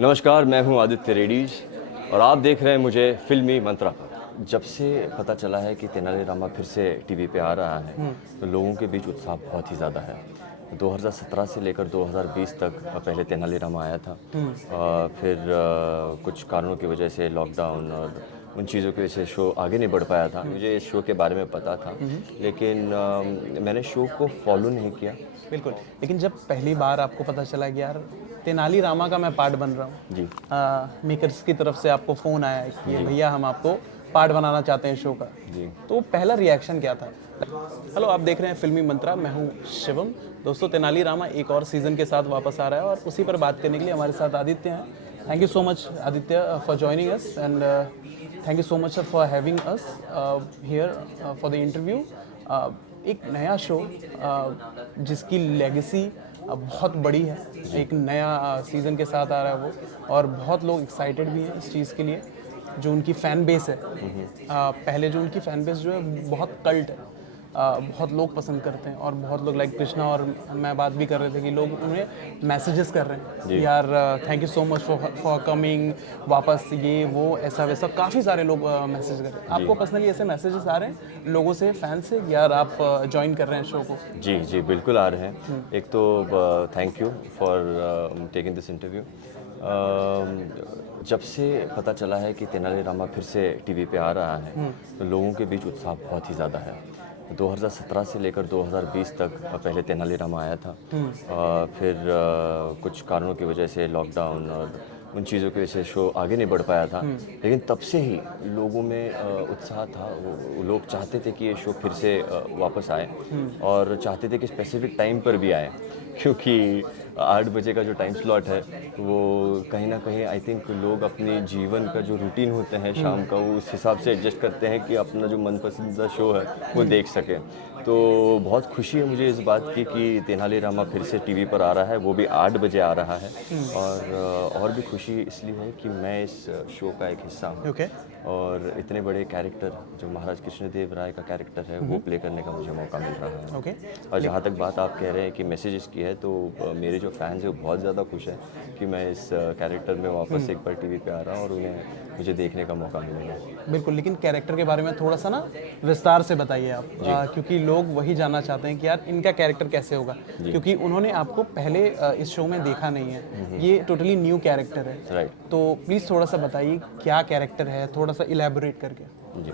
नमस्कार, मैं हूं आदित्य रेडीज और आप देख रहे हैं मुझे फिल्मी मंत्रा पर। जब से पता चला है कि तेनालीरामा फिर से टीवी पे आ रहा है, तो लोगों के बीच उत्साह बहुत ही ज़्यादा है। 2017 से लेकर 2020 तक पहले तेनालीरामा आया था। फिर कुछ कारणों की वजह से लॉकडाउन और उन चीज़ों की वजह से शो आगे नहीं बढ़ पाया था। मुझे इस शो के बारे में पता था, लेकिन मैंने शो को फॉलो नहीं किया। बिल्कुल। लेकिन जब पहली बार आपको पता चला कि यार तेनालीरामा का मैं पार्ट बन रहा जी, हूँ, मेकर्स की तरफ से आपको फ़ोन आया है कि जी, भैया हम आपको पार्ट बनाना चाहते हैं शो का, जी। तो पहला रिएक्शन क्या था? हेलो, आप देख रहे हैं फिल्मी मंत्रा, मैं हूँ शिवम। दोस्तों, तेनालीरामा एक और सीज़न के साथ वापस आ रहा है और उसी पर बात करने के लिए हमारे साथ आदित्य हैं। Thank you so much Aditya for joining us and thank you so much sir for having us here for the interview. एक नया शो जिसकी लेगेसी बहुत बड़ी है, जी, एक नया सीज़न के साथ आ रहा है वो, और बहुत लोग एक्साइटेड भी हैं इस चीज़ के लिए। जो उनकी फ़ैन बेस है, पहले जो उनकी फ़ैन बेस जो है बहुत कल्ट है, बहुत लोग पसंद करते हैं और बहुत लोग लाइक कृष्णा और मैं बात भी कर रहे थे कि लोग उन्हें मैसेजेस कर रहे हैं जी, कि यार thank you so much for coming वापस, ये वो ऐसा वैसा काफ़ी सारे लोग मैसेज कर रहे हैं। जी। आपको पर्सनली ऐसे मैसेजेस आ रहे हैं लोगों से, फैन से, यार आप ज्वाइन कर रहे हैं शो को? जी, जी, बिल्कुल आ रहे हैं। एक तो thank you for taking this interview. जब से पता चला है कि तेनालीरामा फिर से टीवी पे आ रहा है, तो लोगों के बीच उत्साह बहुत ही ज़्यादा है। 2017 से लेकर 2020 तक पहले तेनालीरामा आया था। फिर कुछ कारणों की वजह से लॉकडाउन और उन चीज़ों की वजह से शो आगे नहीं बढ़ पाया था। लेकिन तब से ही लोगों में उत्साह था। वो लोग चाहते थे कि ये शो फिर से वापस आए और चाहते थे कि स्पेसिफिक टाइम पर भी आए, क्योंकि 8 बजे का जो टाइम स्लॉट है, वो कहीं न कहीं आई थिंक लोग अपने जीवन का जो रूटीन होते हैं शाम का, वो उस हिसाब से एडजस्ट करते हैं कि अपना जो मनपसंदीदा शो है, वो देख सकें। तो बहुत खुशी है मुझे इस बात की कि तेनालीरामा फिर से टीवी पर आ रहा है, वो भी 8 बजे आ रहा है। और भी खुशी इसलिए है कि मैं इस शो का एक हिस्सा हूँ ओके। और इतने बड़े कैरेक्टर जो महाराज कृष्णदेव राय का कैरेक्टर है, वो प्ले करने का मुझे मौका मिल रहा है। ओके। और जहाँ तक बात आप कह रहे हैं कि मैसेजेस की है, तो मेरे जो फैंस हैं वो बहुत ज़्यादा खुश हैं कि मैं इस कैरेक्टर में वापस एक बार टीवी पे आ रहा हूँ और उन्हें मुझे देखने का मौका मिलेगा। बिल्कुल, लेकिन कैरेक्टर के बारे में थोड़ा सा ना विस्तार से बताइए आप, जी, क्योंकि लोग वही जानना चाहते हैं कि यार इनका कैरेक्टर कैसे होगा, जी। क्योंकि उन्होंने आपको पहले इस शो में देखा नहीं है। ये टोटली न्यू कैरेक्टर है, राइट। तो प्लीज़ थोड़ा सा बताइए क्या कैरेक्टर है, थोड़ा सा इलेबोरेट करके। जी।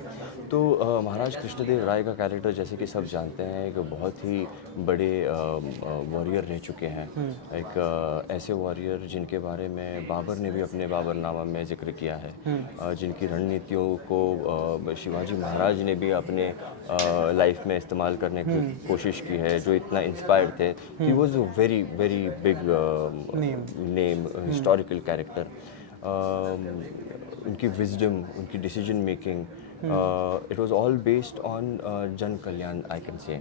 तो महाराज कृष्णदेव राय का कैरेक्टर, जैसे कि सब जानते हैं, एक बहुत ही बड़े वॉरियर रह चुके हैं। एक ऐसे वॉरियर जिनके बारे में बाबर ने भी अपने बाबरनामा में ज़िक्र किया है। जिनकी रणनीतियों को शिवाजी महाराज ने भी अपने लाइफ में इस्तेमाल करने की कोशिश की है, जो इतना इंस्पायर्ड थे। He was a very, very big name. Name, historical character. उनकी विजडम, उनकी decision making, it was all based on जन कल्याण, आई कैन से।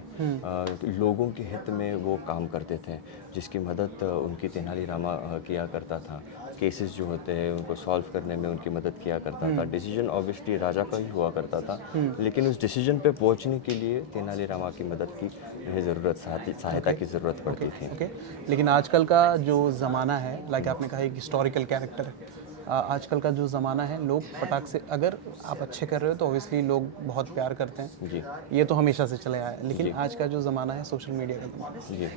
लोगों के हित में वो काम करते थे, जिसकी मदद उनकी तेनालीरामा किया करता था। केसेस जो होते हैं उनको सॉल्व करने में उनकी मदद किया करता था। डिसीजन ऑब्वियसली राजा का ही हुआ करता था, लेकिन उस डिसीजन पे पहुंचने के लिए तेनालीरामा की मदद की ज़रूरत, सहायता ओके। की ज़रूरत ओके। पड़ती थी। ओके। लेकिन आजकल का जो ज़माना है, लाइक आपने कहा एक हिस्टोरिकल कैरेक्टर है, आजकल का जो ज़माना है, लोग फटाक से अगर आप अच्छे कर रहे हो तो ऑब्वियसली लोग बहुत प्यार करते हैं, जी, ये तो हमेशा से चले आया है। लेकिन जी, आज का जो ज़माना है सोशल मीडिया का ज़माना जी, है,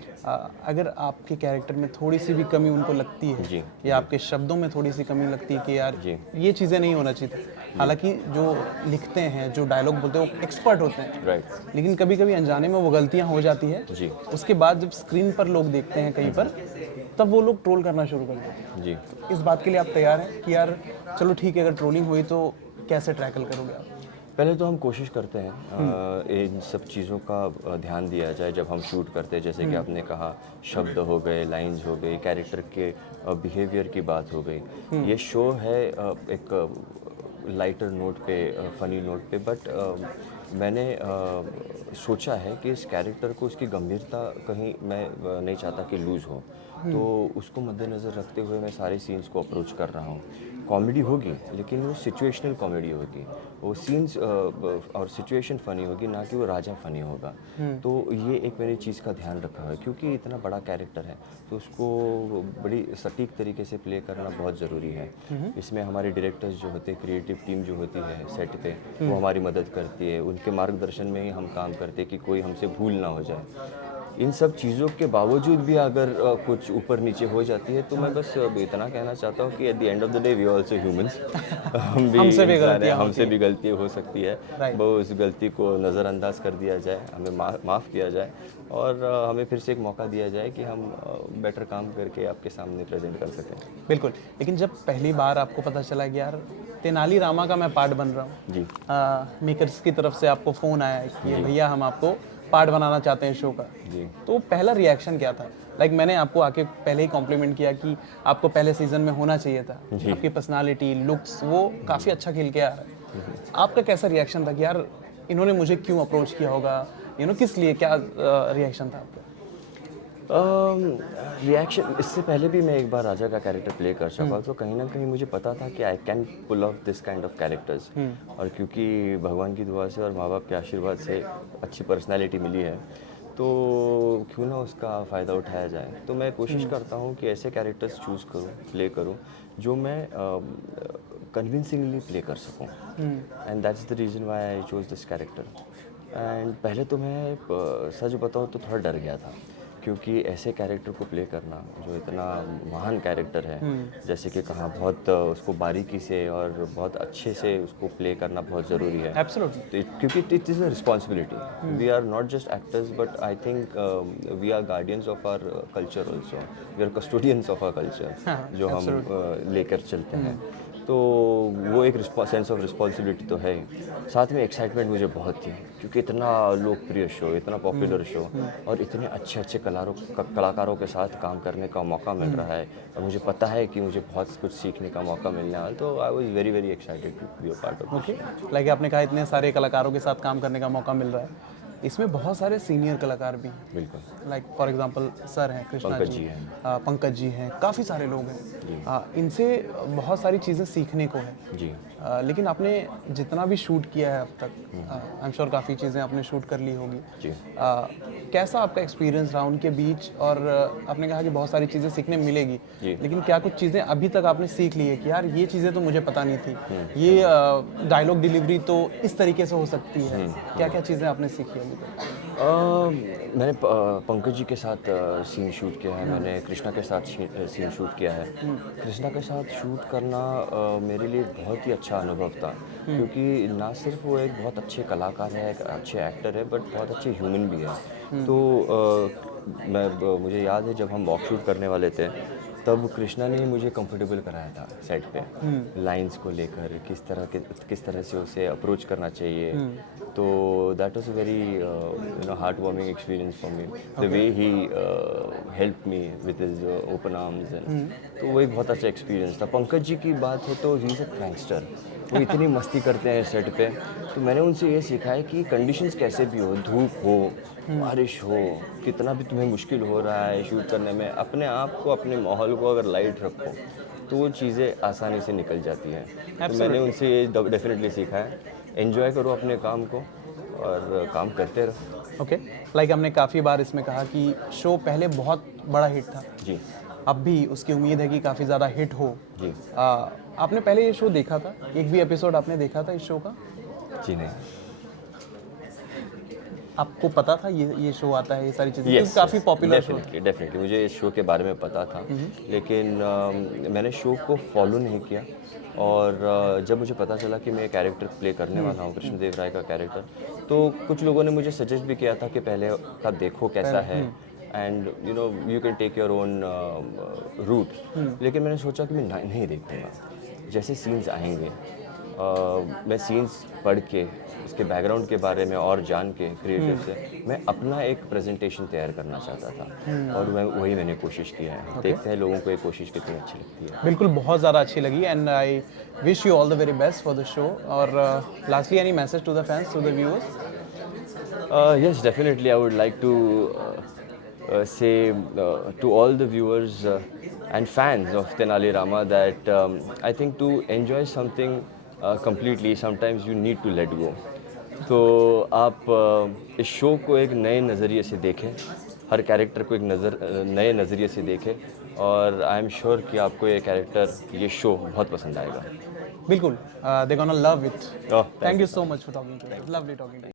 अगर आपके कैरेक्टर में थोड़ी सी भी कमी उनको लगती है जी, या जी, आपके शब्दों में थोड़ी सी कमी लगती है कि यार जी, ये चीज़ें नहीं होना चाहिए थी, जी, हालांकि जो लिखते हैं, जो डायलॉग बोलते हैं, वो एक्सपर्ट होते हैं, राइट, लेकिन कभी कभी अनजाने में वो गलतियां हो जाती है। जी, उसके बाद जब स्क्रीन पर लोग देखते हैं कहीं पर, तब वो लोग ट्रोल करना शुरू कर देते हैं। जी। तो इस बात के लिए आप तैयार हैं कि यार चलो ठीक है, अगर ट्रोलिंग हुई तो कैसे टैकल करोगे आप? पहले तो हम कोशिश करते हैं इन सब चीज़ों का ध्यान दिया जाए जब हम शूट करते हैं। जैसे कि आपने कहा, शब्द हो गए, लाइंस हो गई, कैरेक्टर के बिहेवियर की बात हो गई। ये शो है एक लाइटर नोट पे, फ़नी नोट पे, बट मैंने सोचा है कि इस कैरेक्टर को, इसकी गंभीरता कहीं मैं नहीं चाहता कि लूज़ हो। तो उसको मद्देनज़र रखते हुए मैं सारे सीन्स को अप्रोच कर रहा हूँ। कॉमेडी होगी लेकिन वो सिचुएशनल कॉमेडी होगी, वो सीन्स और सिचुएशन फ़नी होगी, ना कि वो राजा फ़नी होगा। तो ये एक मैंने चीज़ का ध्यान रखा है, क्योंकि इतना बड़ा कैरेक्टर है तो उसको बड़ी सटीक तरीके से प्ले करना बहुत ज़रूरी है। इसमें हमारे डायरेक्टर्स जो होते हैं, क्रिएटिव टीम जो होती है सेट पे, वो हमारी मदद करती है। उनके मार्गदर्शन में ही हम काम करते हैं कि कोई हमसे भूल ना हो जाए। इन सब चीज़ों के बावजूद भी अगर कुछ ऊपर नीचे हो जाती है तो मैं बस अब इतना कहना चाहता हूँ कि at the end of the day we also humans. हम भी हमसे भी इंसान हैं, गलतियाँ होती हमसे भी गलतियाँ हो सकती है। Right. वो उस गलती को नज़रअंदाज कर दिया जाए, हमें माफ़ किया जाए और हमें फिर से एक मौका दिया जाए कि हम बेटर काम करके आपके सामने प्रेजेंट कर सकें। बिल्कुल। लेकिन जब पहली बार आपको पता चला कि यार तेनाली रामा का मैं पार्ट बन रहा हूँ, जी मेकर्स की तरफ से आपको फ़ोन आया है कि भैया हम आपको पार्ट बनाना चाहते हैं शो का, जी तो पहला रिएक्शन क्या था? लाइक मैंने आपको आके पहले ही कॉम्प्लीमेंट किया कि आपको पहले सीज़न में होना चाहिए था। जी। आपकी पर्सनालिटी, लुक्स वो काफ़ी अच्छा खिल के आ रहा है। आपका कैसा रिएक्शन था कि यार इन्होंने मुझे क्यों अप्रोच किया होगा? किस लिए, क्या रिएक्शन था आपका? रिएक्शन, इससे पहले भी मैं एक बार राजा का कैरेक्टर प्ले कर चुका, तो कहीं ना कहीं मुझे पता था कि I can pull off this kind of characters. और क्योंकि भगवान की दुआ से और माँ बाप के आशीर्वाद से अच्छी पर्सनैलिटी मिली है, तो क्यों ना उसका फ़ायदा उठाया जाए। तो मैं कोशिश करता हूँ कि ऐसे कैरेक्टर्स चूज़ करूँ, प्ले करूँ जो मैं कन्विंसिंगली प्ले कर सकूँ। And that's the reason why I chose this character. And पहले तो मैं सच बताऊँ तो थोड़ा डर गया था, क्योंकि ऐसे कैरेक्टर को प्ले करना जो इतना महान कैरेक्टर है, जैसे कि कहा, बहुत उसको बारीकी से और बहुत अच्छे से उसको प्ले करना बहुत ज़रूरी है। एब्सोल्युटली। क्योंकि it is a responsibility. We are not just actors but I think we are guardians of our culture also. We are custodians of our culture जो हम लेकर चलते हैं। तो वो एक सेंस ऑफ रिस्पॉन्सिबिलिटी तो है ही, साथ में एक्साइटमेंट मुझे बहुत थी, क्योंकि इतना लोकप्रिय शो, इतना पॉपुलर शो और इतने अच्छे अच्छे कलाकारों के साथ काम करने का मौका मिल रहा है, और मुझे पता है कि मुझे बहुत कुछ सीखने का मौका मिलने वाला है। तो I was very very excited to be a part of okay. Like आपने कहा इतने सारे कलाकारों के साथ काम करने का मौका मिल रहा है, इसमें बहुत सारे सीनियर कलाकार भी हैं। बिल्कुल। लाइक फॉर एग्जांपल सर हैं, कृष्णा पंकज जी जी हैं। पंकज जी हैं, काफ़ी सारे लोग हैं। इनसे बहुत सारी चीज़ें सीखने को है। जी लेकिन आपने जितना भी शूट किया है अब तक, आई एम श्योर काफ़ी चीज़ें आपने शूट कर ली होगी। जी कैसा आपका एक्सपीरियंस रहा उनके बीच? और आपने कहा कि बहुत सारी चीज़ें सीखने मिलेगी, जी। लेकिन क्या कुछ चीज़ें अभी तक आपने सीख ली है कि यार ये चीज़ें तो मुझे पता नहीं थी, ये डायलॉग डिलीवरी तो इस तरीके से हो सकती है? क्या क्या चीज़ें आपने सीखी अभी तक? मैंने पंकज जी के साथ सीन शूट किया है, मैंने कृष्णा के साथ सीन शूट किया है। कृष्णा के साथ शूट करना मेरे लिए बहुत ही अच्छा अनुभव था, क्योंकि ना सिर्फ वो एक बहुत अच्छे कलाकार है, एक अच्छे एक्टर है, बट बहुत अच्छे ह्यूमन भी है। तो मुझे याद है जब हम वॉक शूट करने वाले थे, तब कृष्णा ने मुझे कंफर्टेबल कराया था सेट पे, लाइंस को लेकर किस तरह से उसे अप्रोच करना चाहिए। तो that was a very heart warming experience for me, the way he help me with his open arms and, तो वो एक बहुत अच्छा एक्सपीरियंस था। पंकज जी की बात है तो ही इज़ अ प्रैंकस्टर, वो इतनी मस्ती करते हैं सेट पे। तो मैंने उनसे ये सीखा है कि कंडीशंस कैसे भी हो, धूप हो, बारिश हो, कितना भी तुम्हें मुश्किल हो रहा है शूट करने में, अपने आप को, अपने माहौल को अगर लाइट रखो तो वो चीज़ें आसानी से निकल जाती हैं। तो मैंने उनसे ये डेफिनेटली सीखा है, एंजॉय करो अपने काम को और काम करते रहो। ओके। लाइक हमने काफ़ी बार इसमें कहा कि शो पहले बहुत बड़ा हिट था, जी अब भी उसकी उम्मीद है कि काफ़ी ज़्यादा हिट हो। जी आपने पहले ये शो देखा था? एक भी एपिसोड आपने देखा था इस शो का? जी नहीं। आपको पता था ये शो आता है, ये सारी चीज़ें, क्योंकि यस काफ़ी पॉपुलर शो है। डेफिनेटली मुझे इस शो के बारे में पता था, लेकिन मैंने शो को फॉलो नहीं किया। और जब मुझे पता चला कि मैं कैरेक्टर प्ले करने वाला हूँ, कृष्णदेव राय का कैरेक्टर, तो कुछ लोगों ने मुझे सजेस्ट भी किया था कि पहले का देखो कैसा है, and you can take your own route. लेकिन मैंने सोचा कि मैं नहीं देखूँगा, जैसे सीन्स आएंगे मैं सीन्स पढ़ के इसके बैकग्राउंड के बारे में और जान के क्रिएटिव से मैं अपना एक प्रेजेंटेशन तैयार करना चाहता था, और वही मैंने कोशिश किया है। देखते हैं लोगों को ये कोशिश कितनी अच्छी लगती है। बिल्कुल, बहुत ज़्यादा अच्छी लगी and I wish you all the very best for the show. और lastly any message to the fans, to the viewers? Yes, definitely I would like to say to all the viewers and fans of Tenali Rama that I think to enjoy something completely, sometimes you need to let go. तो आप इस show को एक नए नज़रिए से देखें, हर character को एक नए नज़रिए से देखें और आई एम श्योर कि आपको ये कैरेक्टर, ये शो बहुत पसंद आएगा। बिल्कुल, they gonna love it. Oh, thank you so much for talking to us, lovely talking to you.